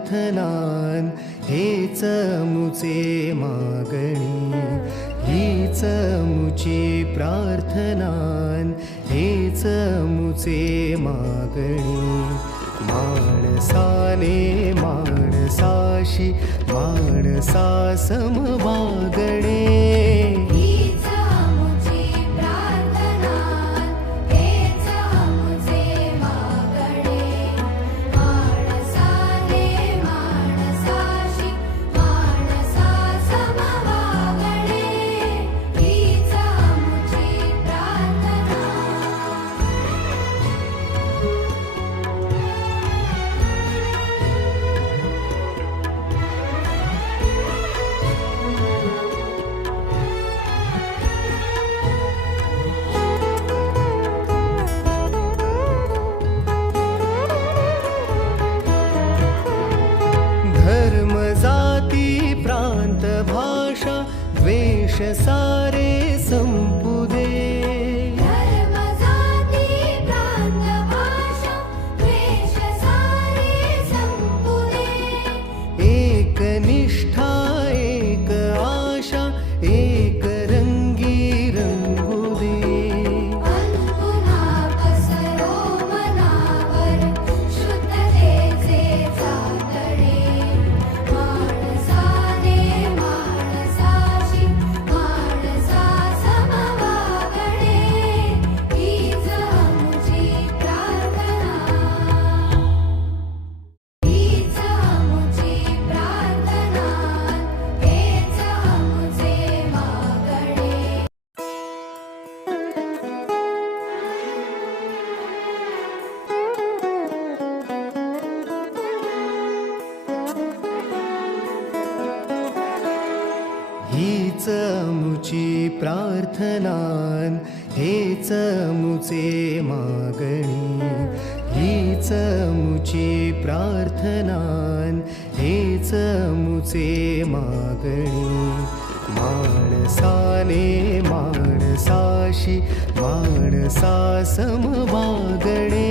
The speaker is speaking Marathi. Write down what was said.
प्रार्थनान हेच मुचे मागणी, हीच मुची प्रार्थनान हेच मुचे मागणी. माणसाने माणसाशी माणसा समवागणे, हीच मुची प्रार्थना हेच मुचे मागणे. माणसाने माणसाशी माणसा समवागणे, हीच मुची प्रार्थना. धर्म जाती प्रांत भाषा द्वेष सारे संपू दे. धर्म जाती प्रांत भाषा द्वेष सारे संपू दे. एक निष्ठा एक आशा एक रंगी रंगू दे. पुन्हा पसरो मनावर शुद्धतेचे चांदणे. माणसाने माणसाशी माणसा समवागणे, हीच मुची प्रार्थना. हीच मुची प्रार्थना हेच मुचे मागणे. हीच मुची प्रार्थनान हेच मुचे मागणी, हीच मुची प्रार्थनान हेच मुचे मागणी. माणसाने माणसाशी माणसा समवागणे,